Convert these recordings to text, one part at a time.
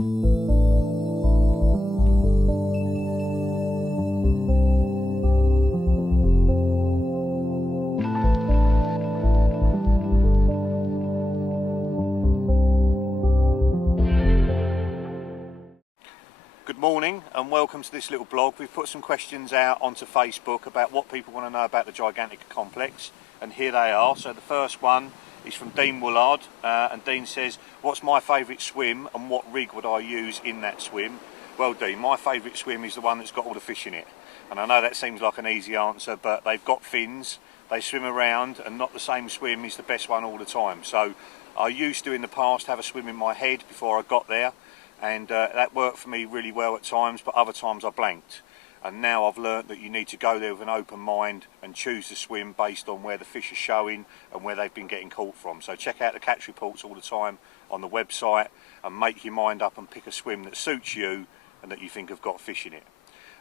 Good morning and welcome to this little blog. We've put some questions out onto Facebook about what people want to know about the Gigantica complex, and here they are. So the first one is from Dean Woolard, and Dean says, what's my favourite swim and what rig would I use in that swim? Well, Dean, my favourite swim is the one that's got all the fish in it, and I know that seems like an easy answer, but they've got fins, they swim around, and not the same swim is the best one all the time. So I used to in the past have a swim in my head before I got there, and that worked for me really well at times, but other times I blanked. And now I've learnt that you need to go there with an open mind and choose the swim based on where the fish are showing and where they've been getting caught from. So check out the catch reports all the time on the website and make your mind up and pick a swim that suits you and that you think have got fish in it.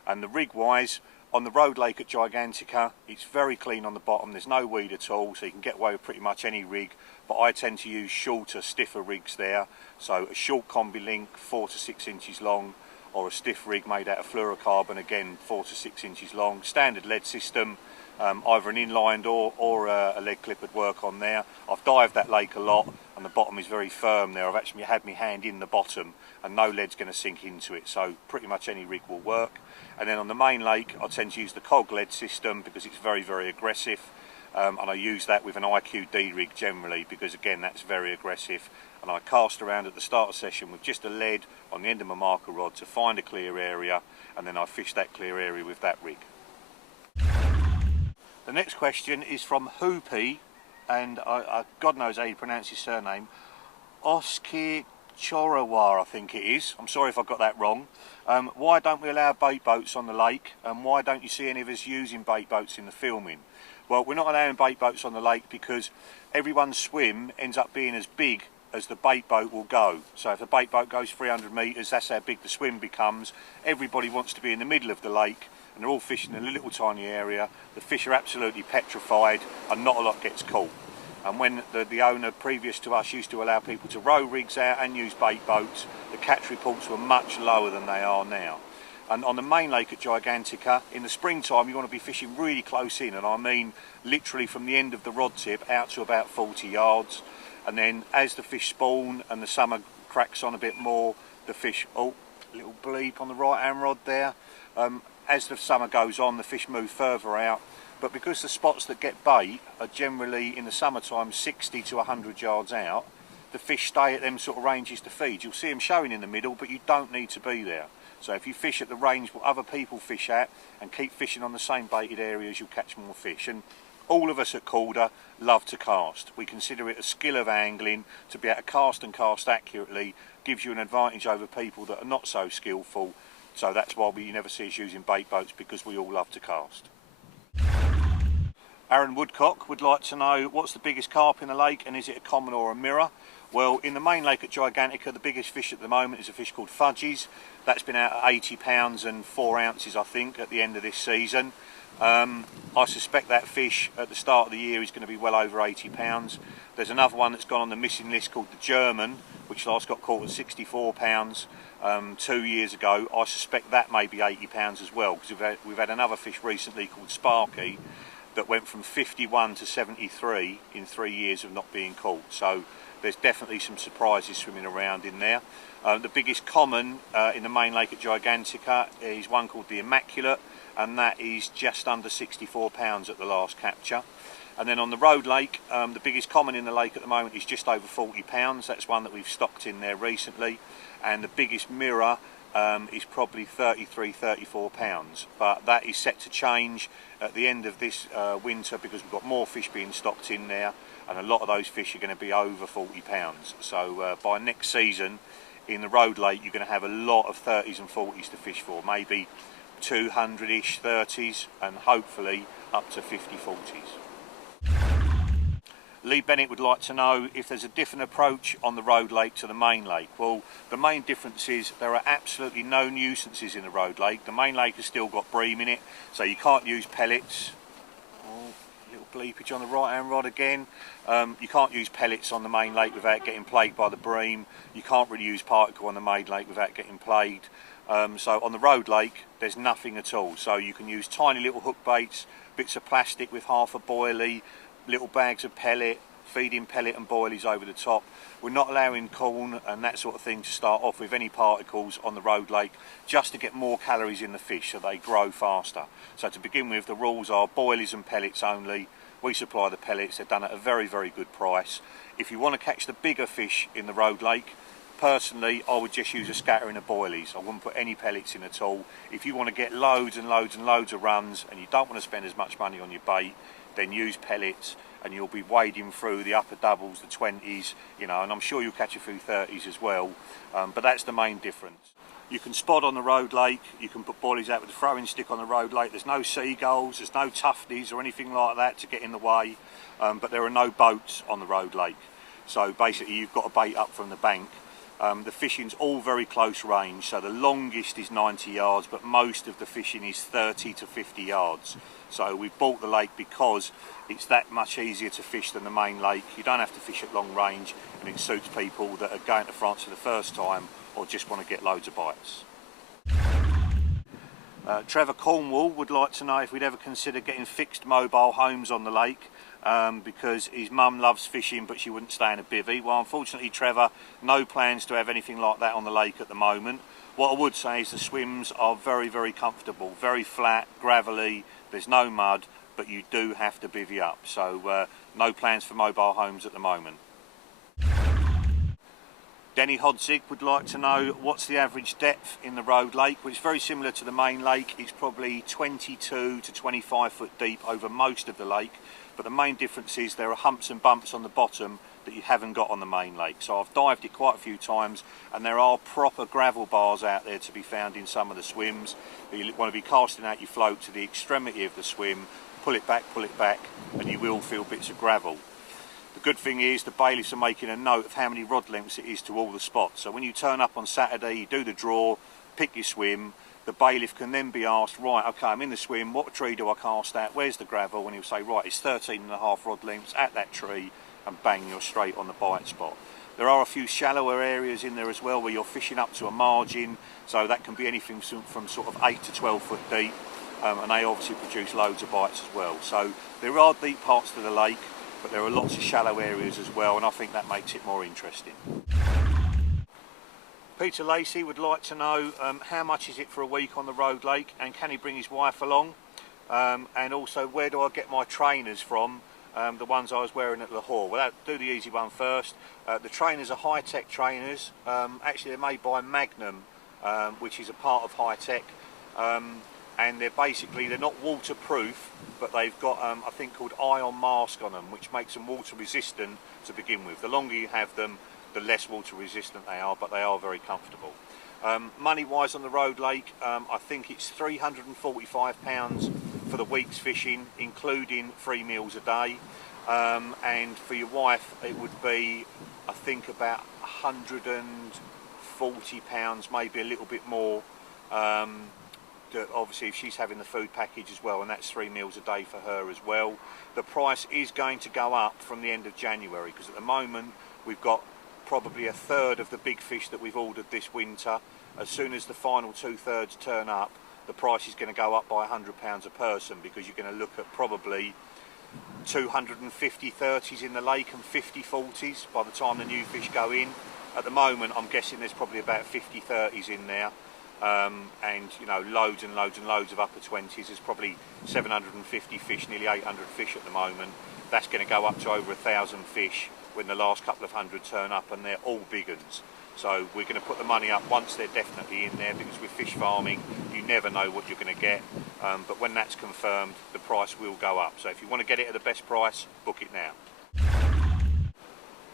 And the rig wise, on the Road Lake at Gigantica, it's very clean on the bottom, there's no weed at all, so you can get away with pretty much any rig, but I tend to use shorter, stiffer rigs there. So a short combi link, 4 to 6 inches long, or a stiff rig made out of fluorocarbon, again 4 to 6 inches long, standard lead system, either an inlined or a lead clip would work on there. I've dived that lake a lot and the bottom is very firm there. I've actually had my hand in the bottom and no lead's going to sink into it, so pretty much any rig will work. And then on the main lake I tend to use the cog lead system because it's very, very aggressive, and I use that with an IQD rig generally because again that's very aggressive, and I cast around at the start of session with just a lead on the end of my marker rod to find a clear area, and then I fish that clear area with that rig. The next question is from Hoopy, and God knows how you pronounce his surname, Oskir Chorawar I think it is. I'm sorry if I got that wrong. Why don't we allow bait boats on the lake, and why don't you see any of us using bait boats in the filming? Well, we're not allowing bait boats on the lake because everyone's swim ends up being as big as the bait boat will go. So if the bait boat goes 300 metres, that's how big the swim becomes. Everybody wants to be in the middle of the lake and they're all fishing in a little tiny area. The fish are absolutely petrified and not a lot gets caught. And when the owner previous to us used to allow people to row rigs out and use bait boats, the catch reports were much lower than they are now. And on the main lake at Gigantica, in the springtime you want to be fishing really close in, and I mean literally from the end of the rod tip out to about 40 yards. And then as the fish spawn and the summer cracks on a bit more, the fish, oh, little bleep on the right hand rod there. As the summer goes on, the fish move further out. But because the spots that get bait are generally in the summertime 60 to 100 yards out, the fish stay at them sort of ranges to feed. You'll see them showing in the middle, but you don't need to be there. So if you fish at the range what other people fish at and keep fishing on the same baited areas, you'll catch more fish. And all of us at Calder love to cast. We consider it a skill of angling. To be able to cast and cast accurately gives you an advantage over people that are not so skillful. So that's why you never see us using bait boats, because we all love to cast. Aaron Woodcock would like to know what's the biggest carp in the lake, and is it a common or a mirror? Well, in the main lake at Gigantica, the biggest fish at the moment is a fish called Fudgies. That's been out at 80 pounds and 4 ounces I think at the end of this season. I suspect that fish at the start of the year is going to be well over 80 pounds. There's another one that's gone on the missing list called the German, which last got caught at 64 pounds 2 years ago. I suspect that may be 80 pounds as well, because we've had another fish recently called Sparky that went from 51 to 73 in 3 years of not being caught. So there's definitely some surprises swimming around in there. The biggest common in the main lake at Gigantica is one called the Immaculate, and that is just under 64 pounds at the last capture. And then on the Road Lake, the biggest common in the lake at the moment is just over 40 pounds. That's one that we've stocked in there recently. And the biggest mirror is probably 33, 34 pounds. But that is set to change at the end of this winter, because we've got more fish being stocked in there, and a lot of those fish are going to be over 40 pounds. So by next season in the Road Lake, you're going to have a lot of 30s and 40s to fish for, maybe 200-ish 30s and hopefully up to 50 40s. Lee Bennett would like to know if there's a different approach on the Road Lake to the main lake. Well, the main difference is there are absolutely no nuisances in the Road Lake. The main lake has still got bream in it, so you can't use pellets. Oh, little bleepage on the right hand rod again. You can't use pellets on the main lake without getting plagued by the bream. You can't really use particle on the main lake without getting plagued. So on the road lake there's nothing at all. So you can use tiny little hook baits, bits of plastic with half a boilie, little bags of pellet, feeding pellet and boilies over the top. We're not allowing corn and that sort of thing to start off with any particles on the road lake, just to get more calories in the fish so they grow faster. So to begin with, the rules are boilies and pellets only. We supply the pellets, they're done at a very, very good price. If you want to catch the bigger fish in the road lake, personally I would just use a scattering of boilies. I wouldn't put any pellets in at all. If you want to get loads and loads and loads of runs and you don't want to spend as much money on your bait, then use pellets, and you'll be wading through the upper doubles, the 20s, you know, and I'm sure you'll catch a few 30s as well, but that's the main difference. You can spot on the road lake, you can put boilies out with a throwing stick on the road lake. There's no seagulls, there's no tufties or anything like that to get in the way, but there are no boats on the road lake. So basically you've got a bait up from the bank. The fishing's all very close range, so the longest is 90 yards, but most of the fishing is 30 to 50 yards. So we've bought the lake because it's that much easier to fish than the main lake. You don't have to fish at long range, and it suits people that are going to France for the first time or just want to get loads of bites. Trevor Cornwall would like to know if we'd ever consider getting fixed mobile homes on the lake, because his mum loves fishing but she wouldn't stay in a bivvy. Well, unfortunately, Trevor, no plans to have anything like that on the lake at the moment. What I would say is the swims are very, very comfortable, very flat, gravelly, there's no mud, but you do have to bivvy up. So no plans for mobile homes at the moment. Denny Hodzig would like to know what's the average depth in the road lake, which is very similar to the main lake. It's probably 22 to 25 foot deep over most of the lake, but the main difference is there are humps and bumps on the bottom that you haven't got on the main lake. So I've dived it quite a few times, and there are proper gravel bars out there to be found in some of the swims. You want to be casting out your float to the extremity of the swim, pull it back, and you will feel bits of gravel. The good thing is the bailiffs are making a note of how many rod lengths it is to all the spots. So when you turn up on Saturday, you do the draw, pick your swim, the bailiff can then be asked, right, okay, I'm in the swim, what tree do I cast at, where's the gravel? And he'll say, right, it's 13.5 rod lengths at that tree, and bang, you're straight on the bite spot. There are a few shallower areas in there as well where you're fishing up to a margin, so that can be anything from sort of 8 to 12 foot deep, and they obviously produce loads of bites as well. So there are deep parts to the lake, but there are lots of shallow areas as well, and I think that makes it more interesting. Peter Lacey would like to know how much is it for a week on the road lake, and can he bring his wife along, and also where do I get my trainers from, the ones I was wearing at Lahore. Well, do the easy one first. The trainers are high-tech trainers. Actually, they're made by Magnum, which is a part of high-tech, and they're not waterproof, but they've got a thing called ion mask on them, which makes them water resistant to begin with. The longer you have them, the less water resistant they are, but they are very comfortable. Money wise on the road lake, I think it's £345 for the week's fishing, including 3 meals a day, and for your wife it would be, I think, about £140, maybe a little bit more, obviously if she's having the food package as well, and that's 3 meals a day for her as well. The price is going to go up from the end of January, because at the moment we've got probably a third of the big fish that we've ordered this winter. As soon as the final 2/3 turn up, the price is going to go up by £100 a person, because you're going to look at probably 250 30s in the lake and 50 40s by the time the new fish go in. At the moment I'm guessing there's probably about 50 30s in there, and you know, loads and loads and loads of upper 20s. There's probably 750 fish, nearly 800 fish at the moment. That's going to go up to over 1,000 fish when the last couple of hundred turn up, and they're all big uns. So we're going to put the money up once they're definitely in there, because with fish farming you never know what you're going to get, but when that's confirmed the price will go up. So if you want to get it at the best price, book it now.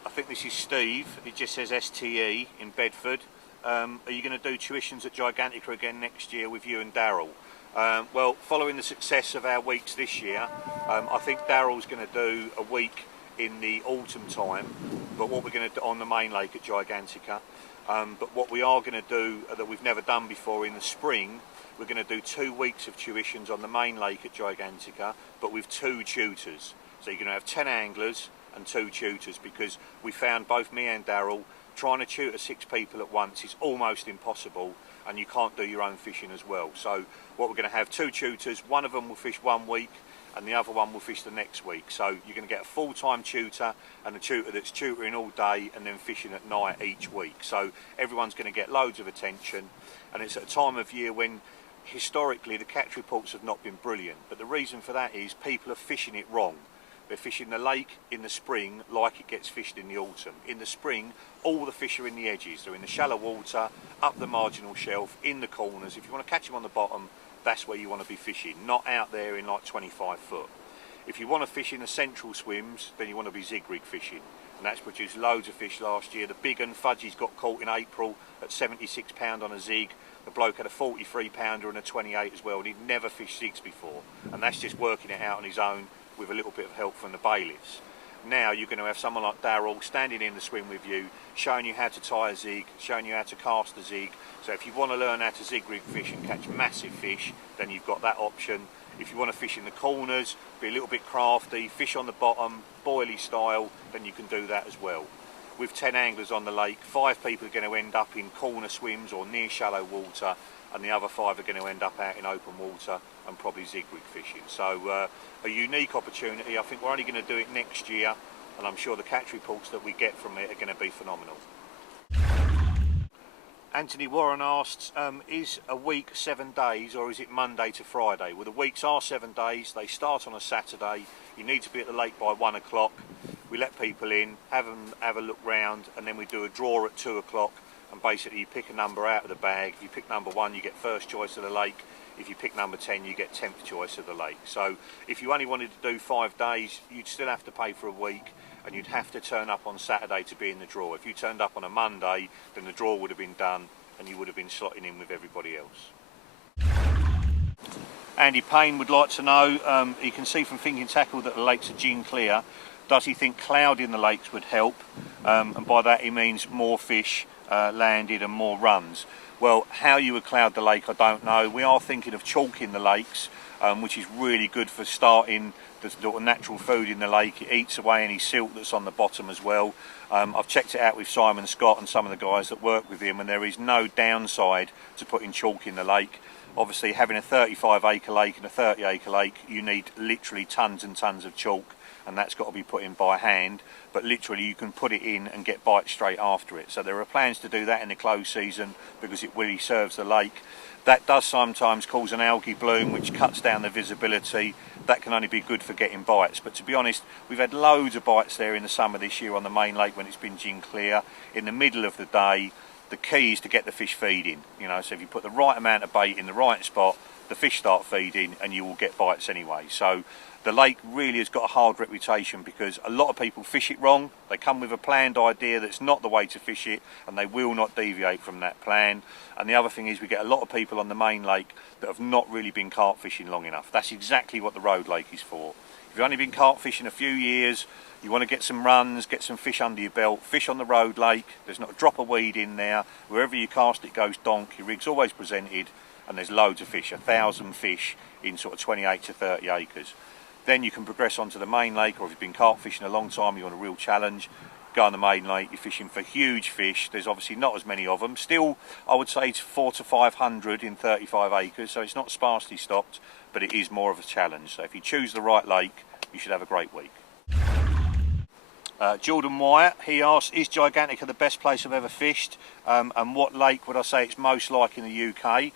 I think this is Steve, it just says STE in Bedford. Are you going to do tuitions at Gigantica again next year with you and Daryl? Well, following the success of our weeks this year, I think Daryl's going to do a week in the autumn time, but what we're going to do on the main lake at Gigantica, but what we are going to do that we've never done before in the spring, we're going to do 2 weeks of tuitions on the main lake at Gigantica, but with 2 tutors. So you're going to have 10 anglers and 2 tutors, because we found, both me and Daryl, trying to tutor 6 people at once is almost impossible, and you can't do your own fishing as well. So what we're going to have, 2 tutors, one of them will fish 1 week and the other one will fish the next week. So you're going to get a full-time tutor and a tutor that's tutoring all day and then fishing at night each week. So everyone's going to get loads of attention, and it's at a time of year when historically the catch reports have not been brilliant, but the reason for that is people are fishing it wrong. They're fishing the lake in the spring like it gets fished in the autumn. In the spring, all the fish are in the edges. They're in the shallow water, up the marginal shelf, in the corners. If you want to catch them on the bottom, that's where you want to be fishing, not out there in like 25 foot. If you want to fish in the central swims, then you want to be zig rig fishing, and that's produced loads of fish last year. The big un, Fudgy's, got caught in April at 76 pound on a zig. The bloke had a 43 pounder and a 28 as well, and he'd never fished zigs before, and that's just working it out on his own with a little bit of help from the bailiffs. Now you're going to have someone like Daryl standing in the swim with you, showing you how to tie a zig, showing you how to cast a zig. So if you want to learn how to zig rig fish and catch massive fish, then you've got that option. If you want to fish in the corners, be a little bit crafty, fish on the bottom, boilie style, then you can do that as well. With 10 anglers on the lake, 5 people are going to end up in corner swims or near shallow water, and the other 5 are going to end up out in open water and probably zig rig fishing. So a unique opportunity. I think we're only going to do it next year, and I'm sure the catch reports that we get from it are going to be phenomenal. Anthony Warren asks, is a week 7 days or is it Monday to Friday? Well, the weeks are 7 days. They start on a Saturday. You need to be at the lake by 1 o'clock. We let people in, have a look round, and then we do a draw at 2 o'clock, and basically you pick a number out of the bag. If you pick number 1, you get first choice of the lake. If you pick number 10, you get 10th choice of the lake. So if you only wanted to do 5 days, you'd still have to pay for a week, and you'd have to turn up on Saturday to be in the draw. If you turned up on a Monday, then the draw would have been done and you would have been slotting in with everybody else. Andy Payne would like to know, he can see from Thinking Tackle that the lakes are gin clear. Does he think clouding the lakes would help? And by that he means more fish landed and more runs. Well, how you would cloud the lake, I don't know. We are thinking of chalking the lakes, which is really good for starting the natural food in the lake. It eats away any silt that's on the bottom as well. I've checked it out with Simon Scott and some of the guys that work with him, and there is no downside to putting chalk in the lake. Obviously, having a 35-acre lake and a 30-acre lake, you need literally tons and tons of chalk, and that's got to be put in by hand. But literally you can put it in and get bites straight after it. So there are plans to do that in the closed season because it really serves the lake. That does sometimes cause an algae bloom which cuts down the visibility. That can only be good for getting bites, but to be honest, we've had loads of bites there in the summer this year on the main lake when it's been gin clear. In the middle of the day, the key is to get the fish feeding, you know, so if you put the right amount of bait in the right spot, the fish start feeding and you will get bites anyway. So the lake really has got a hard reputation because a lot of people fish it wrong. They come with a planned idea that's not the way to fish it, and they will not deviate from that plan. And the other thing is we get a lot of people on the main lake that have not really been carp fishing long enough. That's exactly what the road lake is for. If you've only been carp fishing a few years, you want to get some runs, get some fish under your belt, fish on the road lake. There's not a drop of weed in there. Wherever you cast it goes donk. Your rig's always presented, and there's loads of fish, 1,000 fish in sort of 28 to 30 acres. Then you can progress onto the main lake, or if you've been carp fishing a long time, you want a real challenge, go on the main lake, you're fishing for huge fish. There's obviously not as many of them. Still, I would say it's 400 to 500 in 35 acres, so it's not sparsely stocked, but it is more of a challenge. So if you choose the right lake, you should have a great week. Jordan Wyatt, he asks, is Gigantica the best place I've ever fished? And what lake would I say it's most like in the UK?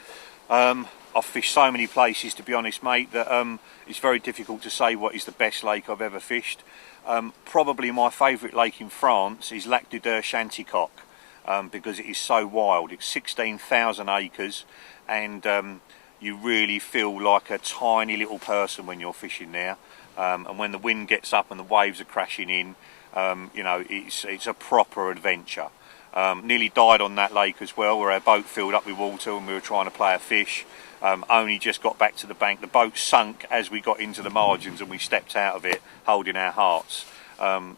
I've fished so many places, to be honest, mate, that it's very difficult to say what is the best lake I've ever fished. Probably my favourite lake in France is Lac du Deux Chanticoq, because it is so wild. It's 16,000 acres, and you really feel like a tiny little person when you're fishing there. And when the wind gets up and the waves are crashing in, you know, it's a proper adventure. Nearly died on that lake as well, where our boat filled up with water and we were trying to play a fish. Only just got back to the bank. The boat sunk as we got into the margins and we stepped out of it holding our hearts.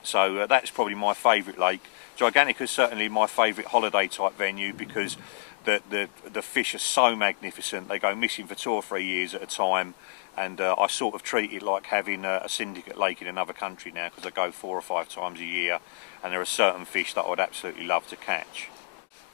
So that's probably my favourite lake. Gigantica is certainly my favourite holiday type venue because the fish are so magnificent. They go missing for 2 or 3 years at a time, and I sort of treat it like having a syndicate lake in another country now, because I go 4 or 5 times a year, and there are certain fish that I would absolutely love to catch.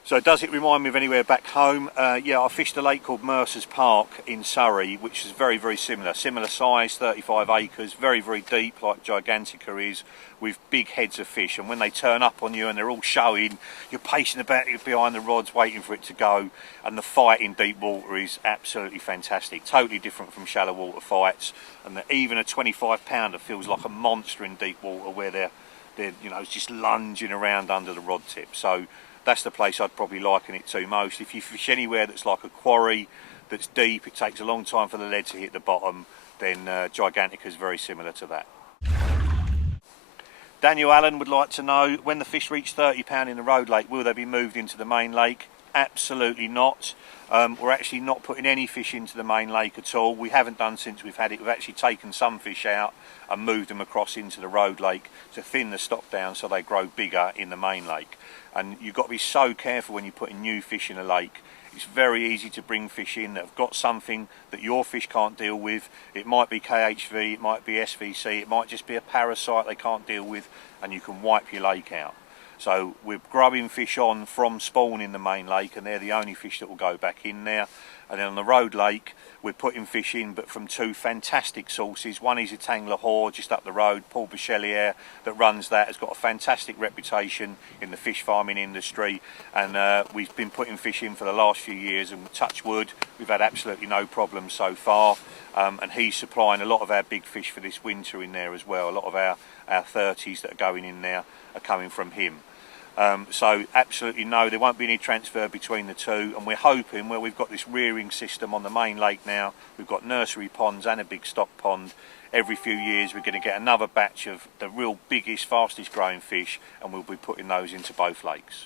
So does it remind me of anywhere back home? Yeah, I fished a lake called Mercer's Park in Surrey, which is very, very similar. Similar size, 35 acres, very, very deep, like Gigantica is, with big heads of fish. And when they turn up on you and they're all showing, you're pacing about behind the rods waiting for it to go. And the fight in deep water is absolutely fantastic. Totally different from shallow water fights. And even a 25 pounder feels like a monster in deep water, where they're you know, just lunging around under the rod tip. So that's the place I'd probably liken it to most. If you fish anywhere that's like a quarry, that's deep, it takes a long time for the lead to hit the bottom, then Gigantica is very similar to that. Daniel Allen would like to know, when the fish reach 30 pound in the road lake, will they be moved into the main lake? Absolutely not. We're actually not putting any fish into the main lake at all. We haven't done since we've had it. We've actually taken some fish out and moved them across into the road lake to thin the stock down so they grow bigger in the main lake. And you've got to be so careful when you're putting new fish in a lake. It's very easy to bring fish in that have got something that your fish can't deal with. It might be KHV, it might be SVC, it might just be a parasite they can't deal with, and you can wipe your lake out. So we're growing fish on from spawn in the main lake, and they're the only fish that will go back in there. And then on the road lake, we're putting fish in, but from 2 fantastic sources. One is Etang Lahore, just up the road. Paul Bachelier, that runs that, has got a fantastic reputation in the fish farming industry. And we've been putting fish in for the last few years, and touch wood, we've had absolutely no problems so far. And he's supplying a lot of our big fish for this winter in there as well. A lot of our 30s that are going in there are coming from him. So absolutely no, there won't be any transfer between the two, and we're hoping, where we've got this rearing system on the main lake now, we've got nursery ponds and a big stock pond. Every few years we're going to get another batch of the real biggest, fastest growing fish, and we'll be putting those into both lakes.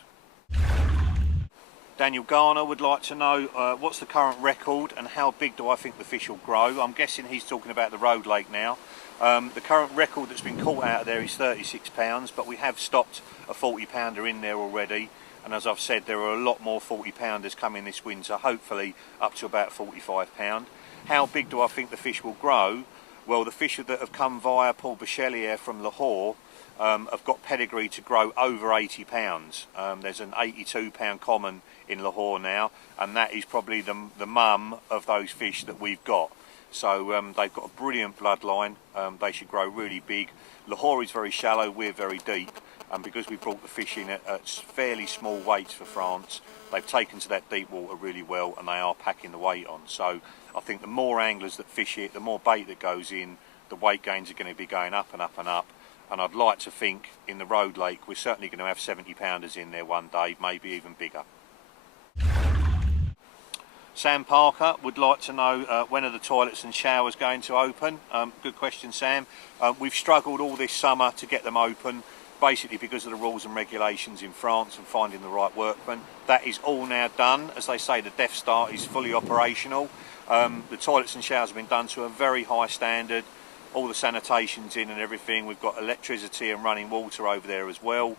Daniel Garner would like to know, what's the current record and how big do I think the fish will grow? I'm guessing he's talking about the road lake now. The current record that's been caught out of there is 36 pounds, but we have stopped a 40 pounder in there already, and as I've said, there are a lot more 40 pounders coming this winter, hopefully up to about 45 pound. How big do I think the fish will grow? Well, the fish that have come via Paul Bachelier from Lahore have got pedigree to grow over 80 pounds. There's an 82 pound common in Lahore now, and that is probably the mum of those fish that we've got. So they've got a brilliant bloodline. They should grow really big. Lahore is very shallow, we're very deep, and because we brought the fish in at fairly small weights for France, they've taken to that deep water really well, and they are packing the weight on. So I think the more anglers that fish it, the more bait that goes in, the weight gains are going to be going up and up and up. And I'd like to think in the road lake we're certainly going to have 70 pounders in there one day, maybe even bigger. Sam Parker would like to know, when are the toilets and showers going to open? Good question, Sam. We've struggled all this summer to get them open, basically because of the rules and regulations in France and finding the right workmen. That is all now done. As they say, the Death Star is fully operational. The toilets and showers have been done to a very high standard. All the sanitation's in and everything. We've got electricity and running water over there as well.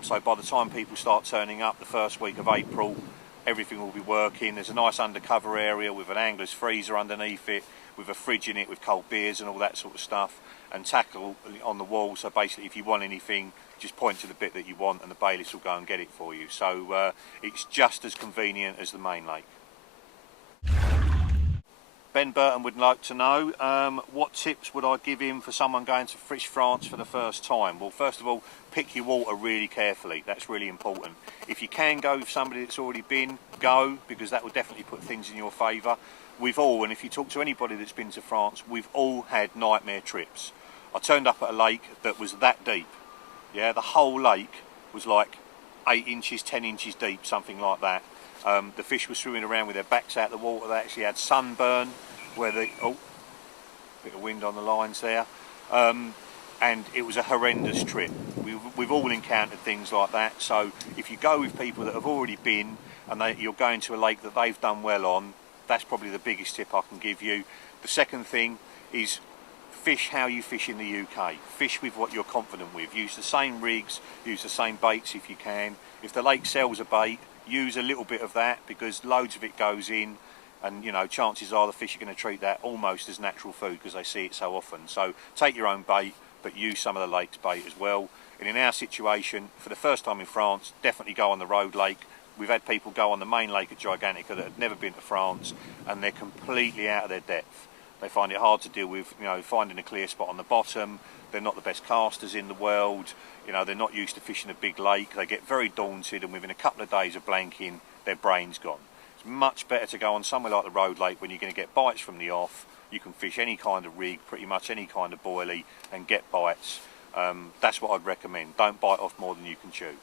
So by the time people start turning up the first week of April, everything will be working. There's a nice undercover area with an angler's freezer underneath it, with a fridge in it with cold beers and all that sort of stuff, and tackle on the wall. So basically, if you want anything, just point to the bit that you want and the bailiffs will go and get it for you. So it's just as convenient as the main lake. Ben Burton would like to know, what tips would I give him for someone going to fish France for the first time? Well, first of all, pick your water really carefully. That's really important. If you can go with somebody that's already been, go, because that will definitely put things in your favour. We've all, and if you talk to anybody that's been to France, we've all had nightmare trips. I turned up at a lake that was that deep. Yeah, the whole lake was like 8 inches, 10 inches deep, something like that. The fish were swimming around with their backs out the water. They actually had sunburn, where the bit of wind on the lines there, and it was a horrendous trip. We've all encountered things like that. So if you go with people that have already been and you're going to a lake that they've done well on, that's probably the biggest tip I can give you. The second thing is fish how you fish in the UK. Fish with what you're confident with. Use the same rigs, use the same baits if you can. If the lake sells a bait, use a little bit of that, because loads of it goes in. and you know, chances are the fish are going to treat that almost as natural food because they see it so often. So take your own bait, but use some of the lake's bait as well. And in our situation, for the first time in France, definitely go on the Road Lake. We've had people go on the main lake at Gigantica that had never been to France, and they're completely out of their depth. They find it hard to deal with, you know, finding a clear spot on the bottom. They're not the best casters in the world. You know, they're not used to fishing a big lake. They get very daunted, and within a couple of days of blanking, their brain's gone. It's much better to go on somewhere like the Road Lake when you're going to get bites from the off. You can fish any kind of rig, pretty much any kind of boilie, and get bites. That's what I'd recommend. Don't bite off more than you can chew.